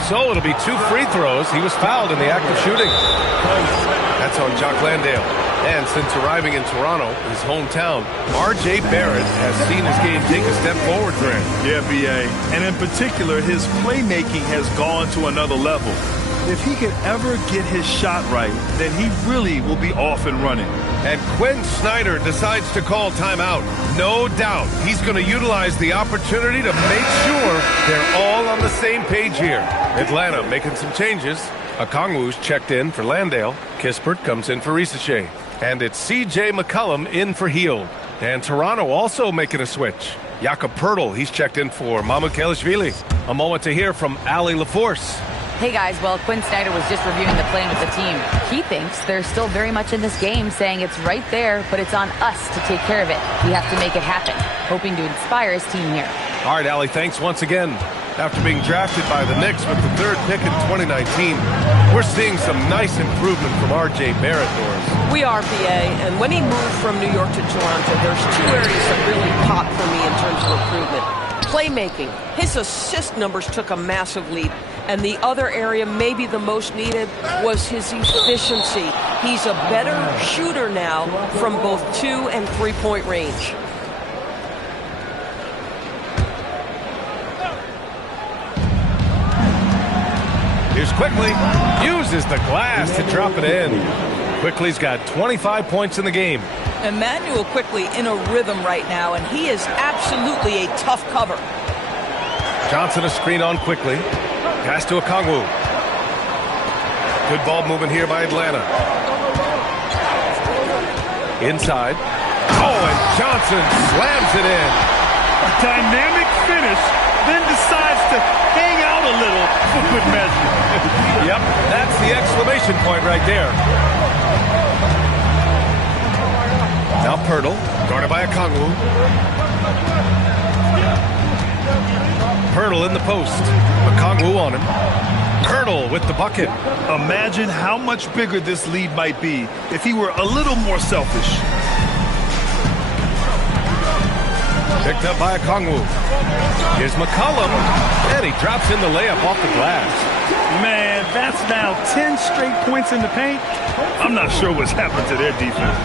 So it'll be 2 free throws. He was fouled in the act of shooting. That's on Jock Landale. And since arriving in Toronto, his hometown, R.J. Barrett has seen his game take a step forward for him. Yeah, B.A. And in particular, his playmaking has gone to another level. If he could ever get his shot right, then he really will be off and running. And Quinn Snyder decides to call timeout. No doubt he's going to utilize the opportunity to make sure they're all on the same page here. Atlanta making some changes. Okongwu's checked in for Landale. Kispert comes in for Risache. And it's C.J. McCollum in for Hield. And Toronto also making a switch. Jakob Poeltl, he's checked in for Mamukelashvili. A moment to hear from Ali LaForce. Hey guys, well, Quinn Snyder was just reviewing the plan with the team. He thinks they're still very much in this game, saying it's right there, but it's on us to take care of it. We have to make it happen, hoping to inspire his team here. All right, Ali, thanks once again. After being drafted by the Knicks with the 3rd pick in 2019, we're seeing some nice improvement from R.J. Barrett, Norris. We are, BA, and when he moved from New York to Toronto, there's 2 areas that really popped for me in terms of improvement. Playmaking. His assist numbers took a massive leap. And the other area, maybe the most needed, was his efficiency. He's a better shooter now from both 2- and 3-point range. Here's Quickly. Uses the glass to drop it in. Quickly's got 25 points in the game. Emmanuel Quickly in a rhythm right now, and he is absolutely a tough cover. Johnson a screen on Quickly. Pass to Okongwu. Good ball movement here by Atlanta. Inside. Oh, and Johnson slams it in. A dynamic finish, then decides to hang out a little for good measure. Yep, that's the exclamation point right there. Now Poeltl, guarded by Okongwu. Poeltl in the post. Okongwu on him. Poeltl with the bucket. Imagine how much bigger this lead might be if he were a little more selfish. Picked up by Okongwu. Here's McCollum. And he drops in the layup off the glass. Man, that's now 10 straight points in the paint. I'm not sure what's happened to their defense.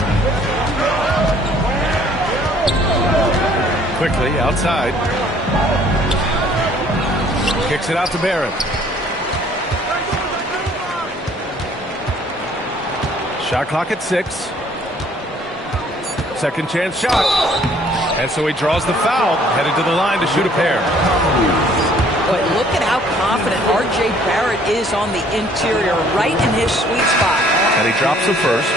Quickly outside. Kicks it out to Barrett. Shot clock at 6. Second chance shot. And so he draws the foul, headed to the line to shoot a pair. But look at how confident R.J. Barrett is on the interior, right in his sweet spot. And he drops the first.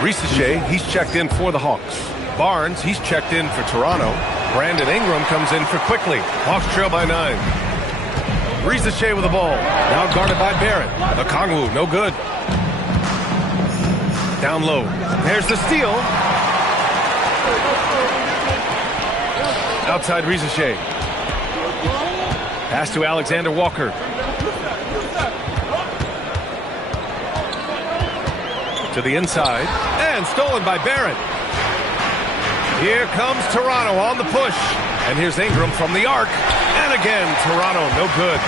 Risache, he's checked in for the Hawks. Barnes, he's checked in for Toronto. Brandon Ingram comes in for Quickly. Hawks trail by 9. Risache with the ball. Now guarded by Barrett. Okongwu, no good. Down low. There's the steal. Outside Risache. Pass to Alexander Walker. To the inside. And stolen by Barrett. Here comes Toronto on the push. And here's Ingram from the arc. And again, Toronto, no good.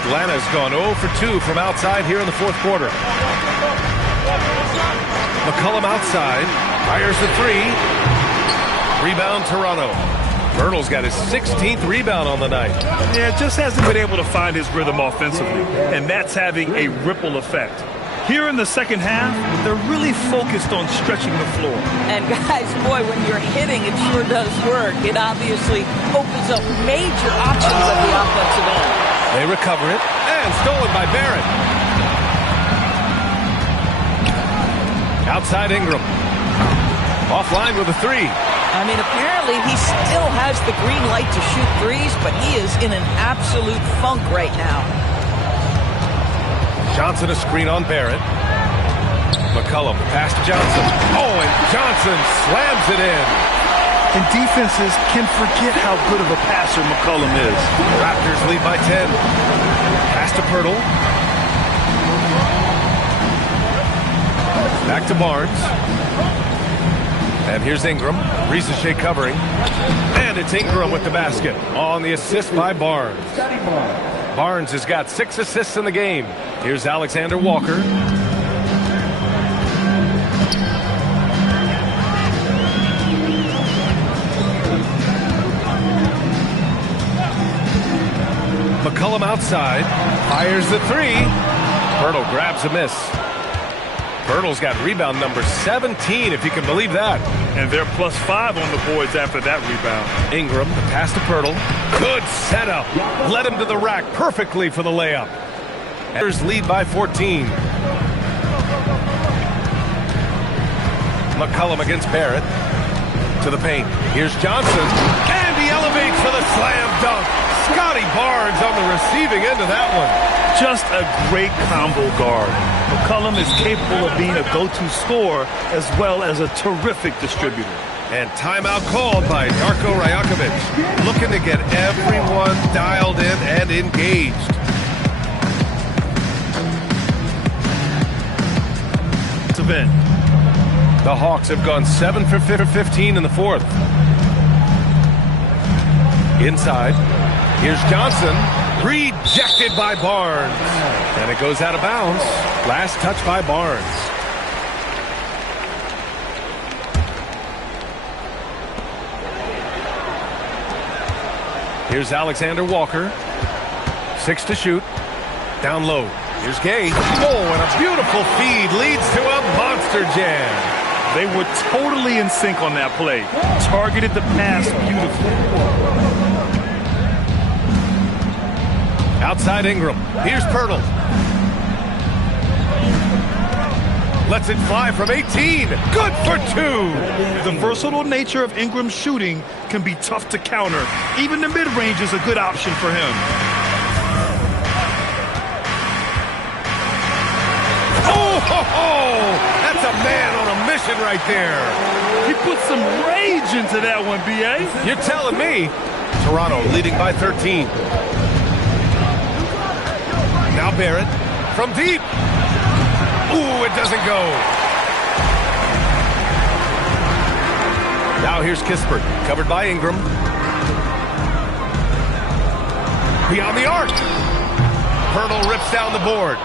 Atlanta's gone 0 for 2 from outside here in the 4th quarter. McCollum outside. Fires the 3. Rebound, Toronto. Poeltl's got his 16th rebound on the night. Yeah, just hasn't been able to find his rhythm offensively. And that's having a ripple effect. Here in the second half, they're really focused on stretching the floor. And guys, boy, when you're hitting, it sure does work. It obviously opens up major options at the offensive end. They recover it, And stolen by Barrett. Outside Ingram. Offline with a three. I mean, apparently he still has the green light to shoot threes, but he is in an absolute funk right now. Johnson a screen on Barrett. McCollum pass to Johnson. Oh, and Johnson slams it in. And defenses can forget how good of a passer McCollum is. Raptors lead by 10. Pass to Pirtle. Back to Barnes. And here's Ingram. Ricochet covering. And it's Ingram with the basket on the assist by Barnes. Barnes has got 6 assists in the game. Here's Alexander Walker. McCollum outside. Fires the three. Pirtle grabs a miss. Pirtle's got rebound number 17, if you can believe that. And they're +5 on the boards after that rebound. Ingram, the pass to Pirtle. Good setup. Led him to the rack perfectly for the layup. Raptors lead by 14. McCollum against Barrett. To the paint. Here's Johnson. And he elevates for the slam dunk. Scotty Barnes on the receiving end of that one. Just a great combo guard. McCollum is capable of being a go-to scorer as well as a terrific distributor. And timeout called by Darko Rajakovic, looking to get everyone dialed in and engaged. The Hawks have gone 7 for 15 in the fourth. Inside, here's Johnson, rejected by Barnes. And it goes out of bounds. Last touch by Barnes. Here's Alexander Walker. 6 to shoot. Down low. Here's Gay. Oh, and a beautiful feed leads to a monster jam. They were totally in sync on that play. Targeted the pass beautifully. Outside Ingram. Here's Pirtle. Lets it fly from 18. Good for 2. The versatile nature of Ingram's shooting can be tough to counter. Even the mid-range is a good option for him. Oh, that's a man on a mission right there. He put some rage into that one, B.A. You're telling me. Toronto leading by 13. Now Barrett from deep. Ooh, it doesn't go. Now here's Kispert, covered by Ingram. Beyond the arc. Pirtle rips down the board.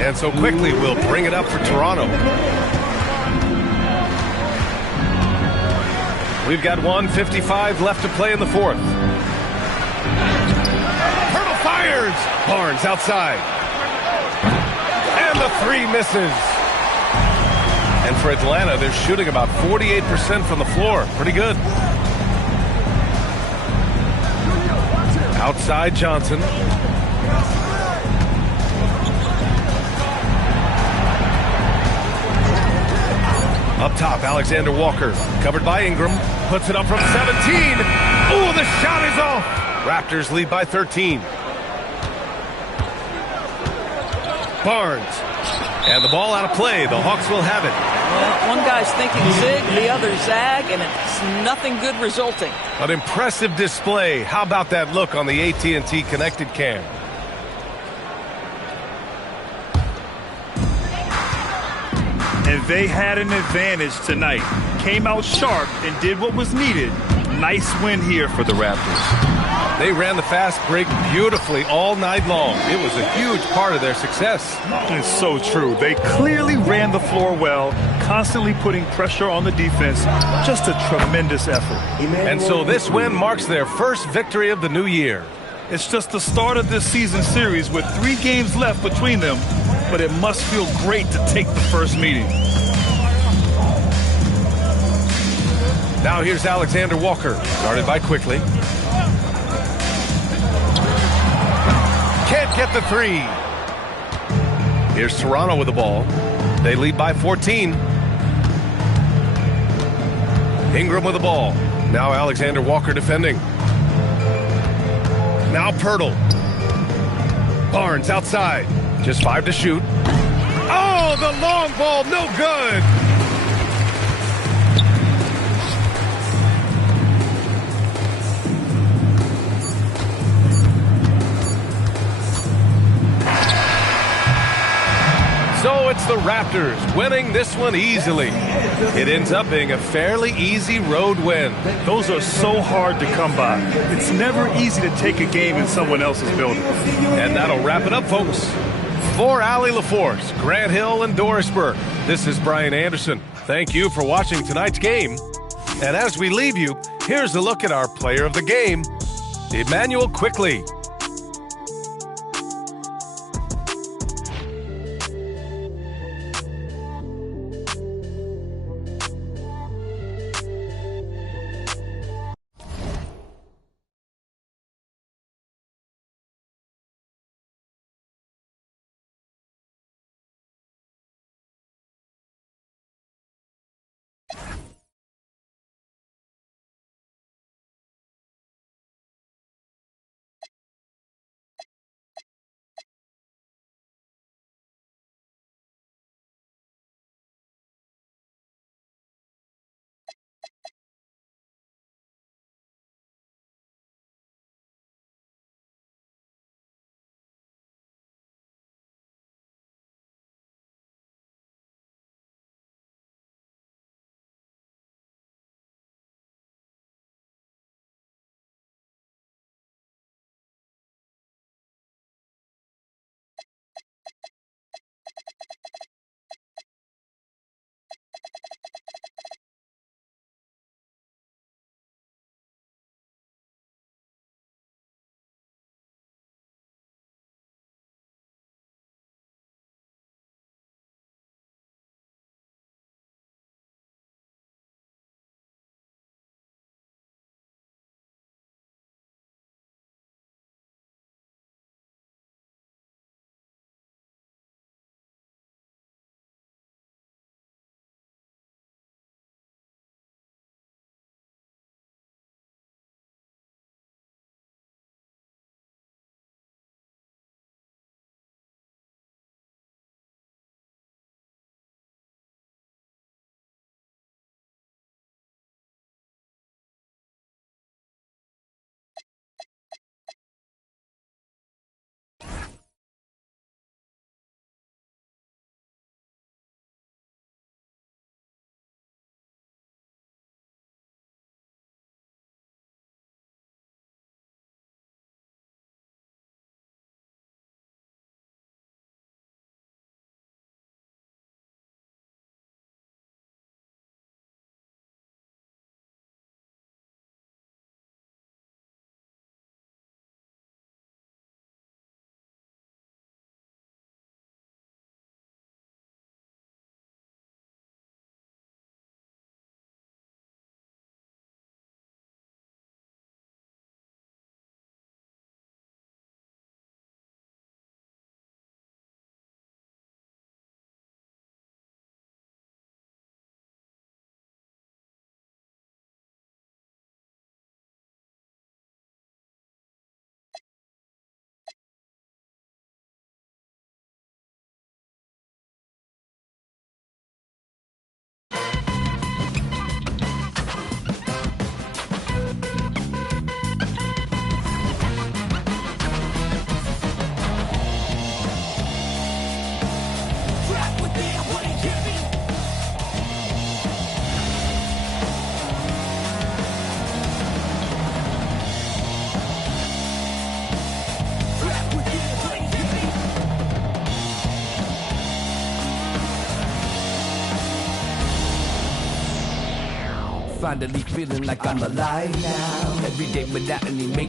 And so quickly we'll bring it up for Toronto. We've got 1:55 left to play in the fourth. Pirtle fires. Barnes outside. And the three misses. And for Atlanta, they're shooting about 48% from the floor. Pretty good. Outside Johnson. Up top, Alexander Walker, covered by Ingram, puts it up from 17. Ooh, the shot is off. Raptors lead by 13. Barnes, and the ball out of play. The Hawks will have it. Well, one guy's thinking zig, the other zag, and it's nothing good resulting. An impressive display. How about that look on the AT&T connected cam? And they had an advantage tonight. Came out sharp and did what was needed. Nice win here for the Raptors. They ran the fast break beautifully all night long. It was a huge part of their success. It's so true. They clearly ran the floor well, constantly putting pressure on the defense. Just a tremendous effort. And so this win marks their first victory of the new year. It's just the start of this season series with 3 games left between them, but it must feel great to take the first meeting. Now here's Alexander Walker, guarded by Quickly. get the three. Here's Toronto with the ball. They lead by 14. Ingram with the ball. Now Alexander Walker defending. Now Pirtle. Barnes outside. Just 5 to shoot. Oh, the long ball, no good. So it's the Raptors winning this one easily. It ends up being a fairly easy road win. Those are so hard to come by. It's never easy to take a game in someone else's building. And that'll wrap it up, folks. For Allie LaForce, Grant Hill, and Dorisburg, this is Brian Anderson. Thank you for watching tonight's game. And as we leave you, here's a look at our player of the game, Emmanuel Quickley. Finally feeling like I'm alive now. Every day without any